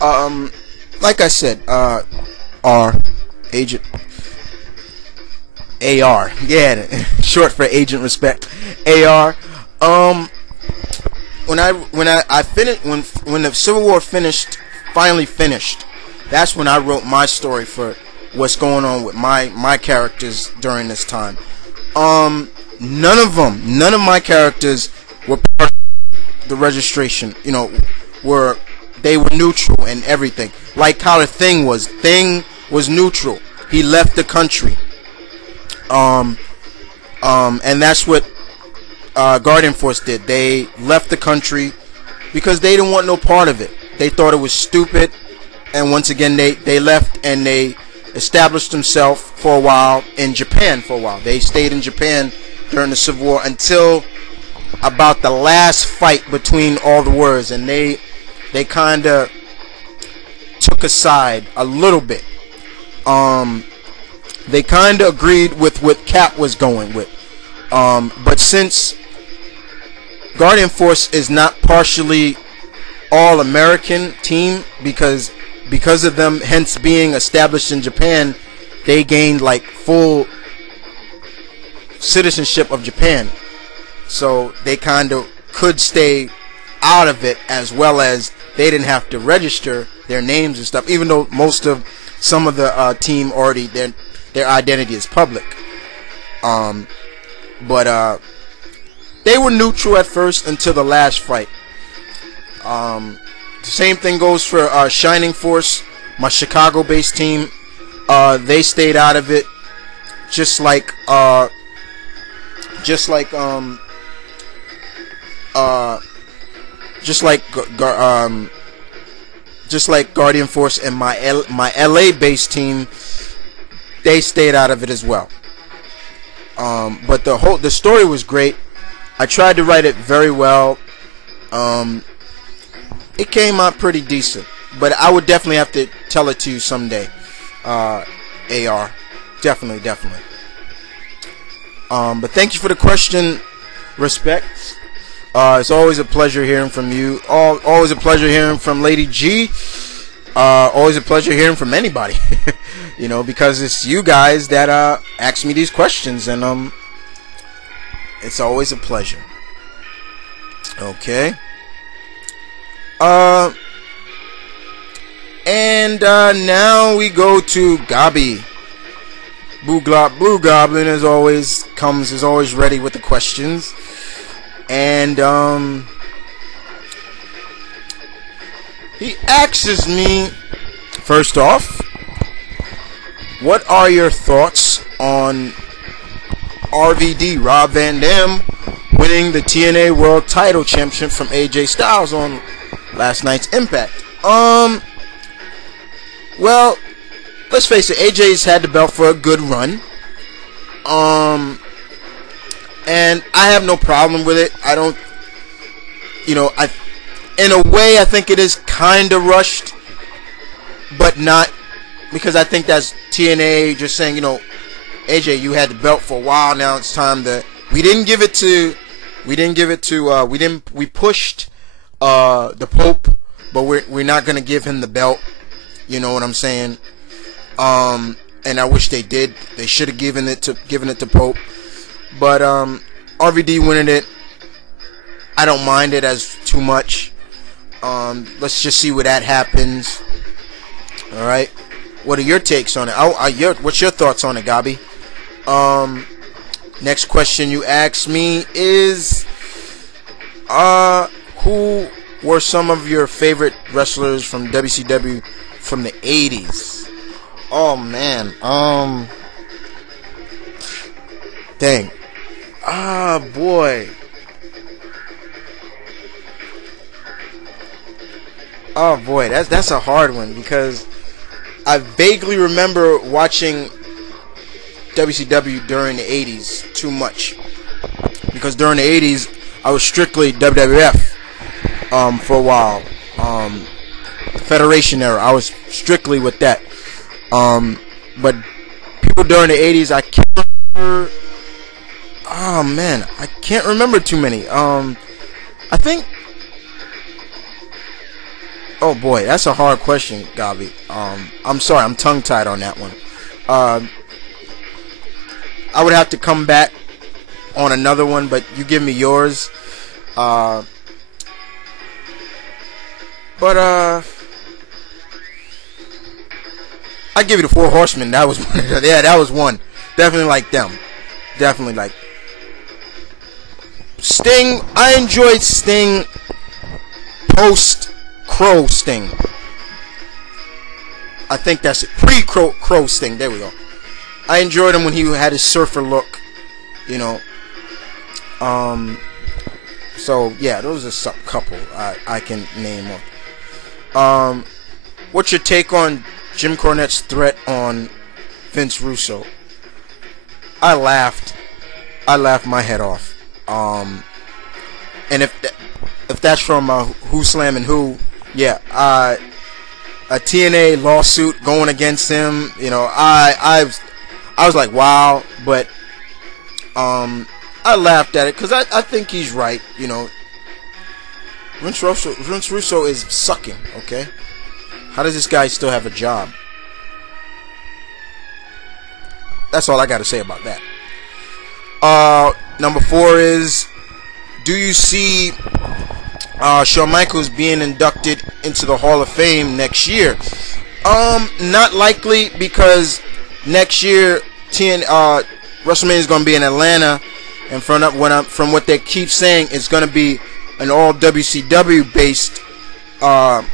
Um, like I said, R, Agent AR, yeah, short for Agent Respect, AR. Um, when I finished when the Civil War finally finished, that's when I wrote my story for what's going on with my characters during this time. None of my characters were part of the registration. You know, they were neutral and everything. Like how the Thing was. Thing was neutral. He left the country. And that's what Guardian Force did. They left the country because they didn't want no part of it. They thought it was stupid, and once again they left and they established themselves for a while in Japan. For a while, they stayed in Japan during the Civil War until about the last fight between all the words, and they kind of took a side a little bit. They kind of agreed with what Cap was going with. But since Guardian Force is not partially all-American team, because of them hence being established in Japan, they gained like full citizenship of Japan. So they kind of could stay out of it, as well as they didn't have to register their names and stuff, even though some of the team already their identity is public. But they were neutral at first until the last fight. The same thing goes for Shining Force, my Chicago-based team. They stayed out of it, just like Guardian Force, and my LA-based team, they stayed out of it as well. But the story was great. I tried to write it very well. It came out pretty decent, but I would definitely have to tell it to you someday. AR, definitely. But thank you for the question. Respect. It's always a pleasure hearing from you. Always a pleasure hearing from Lady G. Always a pleasure hearing from anybody. You know, because it's you guys that ask me these questions, and it's always a pleasure. Okay. And now we go to Gabi. Blue Goblin, as always, is always ready with the questions. And he asks me, first off, what are your thoughts on RVD, Rob Van Dam, winning the TNA World Title Championship from AJ Styles on last night's Impact? Well, let's face it, AJ's had the belt for a good run. And I have no problem with it. I don't, in a way, I think it is kind of rushed, but not, because I think that's TNA just saying, AJ, you had the belt for a while, now it's time to, we pushed the Pope, but we're not going to give him the belt, you know what I'm saying? And I wish they did. They should have given it to Pope. But RVD winning it, I don't mind it as too much. Let's just see what that happens. All right. What are your takes on it? What's your thoughts on it, Gabi? Next question you asked me is, who were some of your favorite wrestlers from WCW from the 80s? Oh man. Dang. Boy. Oh boy, that's a hard one, because I vaguely remember watching WCW during the 80s too much, because during the 80s I was strictly WWF for a while. Federation era, I was strictly with that. But people during the 80s, I can't remember. Oh man, I can't remember too many. I think Oh boy, that's a hard question, Gabi. I'm sorry, I'm tongue tied on that one. Uh, I would have to come back on another one, but you give me yours. Uh, but I give you the Four Horsemen. That was one. Yeah, that was one. Definitely like them. Definitely like Sting. I enjoyed Sting post Crow Sting. I think that's it. Pre-Crow Sting. There we go. I enjoyed him when he had his surfer look. You know. So yeah, those are a couple I can name them. What's your take on Jim Cornette's threat on Vince Russo? I laughed my head off. And if that's from Who Slamming Who, yeah, a TNA lawsuit going against him. You know, I was like, wow, but I laughed at it because I think he's right. You know, Vince Russo is sucking. Okay, how does this guy still have a job? That's all I got to say about that. Number 4 is, do you see Shawn Michaels being inducted into the Hall of Fame next year? Not likely, because next year WrestleMania is going to be in Atlanta, and from what they keep saying, it's going to be an all WCW based Hall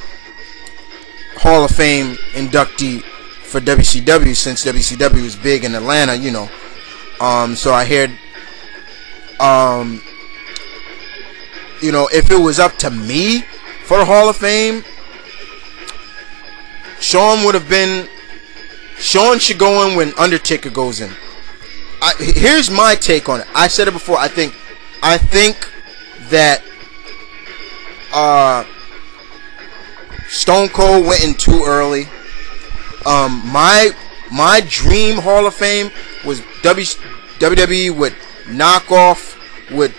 of Fame inductee for WCW, since WCW is big in Atlanta, you know. So I heard, you know, if it was up to me for the Hall of Fame, Shawn should go in when Undertaker goes in. Here's my take on it. I said it before. I think that Stone Cold went in too early. My dream Hall of Fame was WWE would knock off, would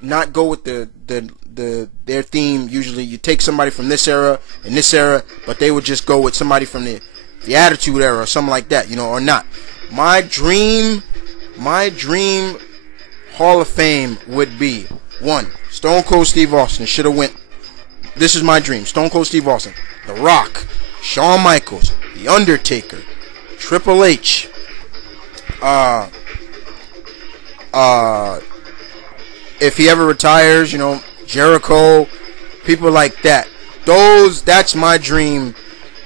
not go with their theme. Usually you take somebody from this era and this era, but they would just go with somebody from the Attitude Era or something like that, you know, or not. My dream Hall of Fame would be 1, Stone Cold Steve Austin should have went. This is my dream. Stone Cold Steve Austin, The Rock, Shawn Michaels, The Undertaker, Triple H, if he ever retires, you know, Jericho, people like that. That's my dream.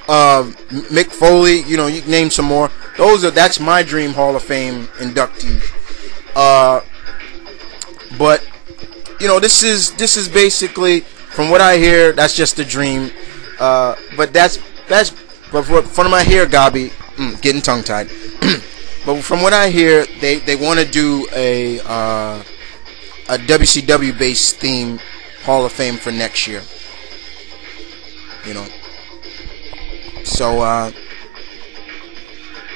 Mick Foley, you know, you can name some more. That's my dream Hall of Fame inductees. But you know, this is basically, from what I hear, that's just a dream. But from my hear, Gabi, getting tongue tied. But from what I hear, they want to do a WCW based theme Hall of Fame for next year. You know. So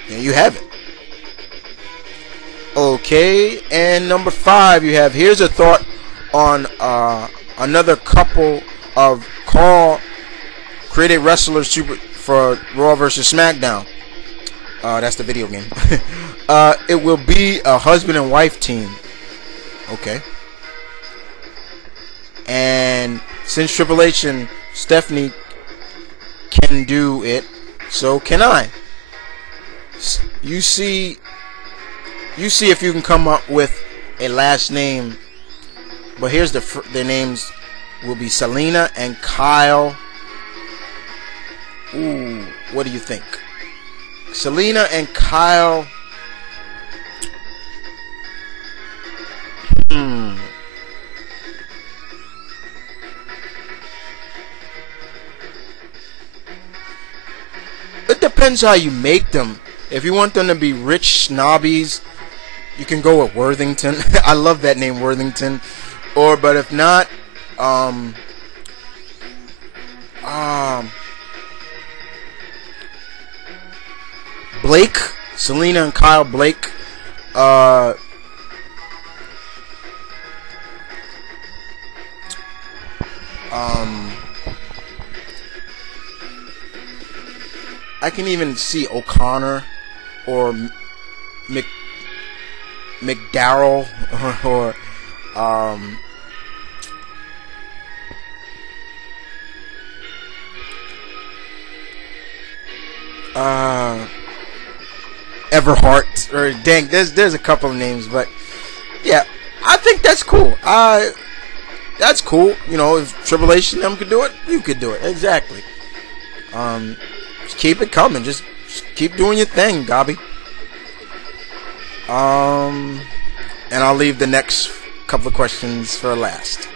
there you have it. Okay, and number 5, you have, here's a thought on another couple of created wrestlers for Raw versus SmackDown. That's the video game. It will be a husband and wife team. Okay. And since Triple H and Stephanie can do it, so can I. You see if you can come up with a last name. But here's their names will be Selena and Kyle. Ooh, what do you think? Selena and Kyle. It depends how you make them. If you want them to be rich snobbies, you can go with Worthington. I love that name, Worthington. But if not, Blake, Selena and Kyle Blake. I can even see O'Connor or McDowell or Everhart, or dang, there's a couple of names, but yeah, I think that's cool. That's cool. You know, if Triple H and them could do it, you could do it. Exactly. Just keep it coming. Just keep doing your thing, Gobby. And I'll leave the next couple of questions for last.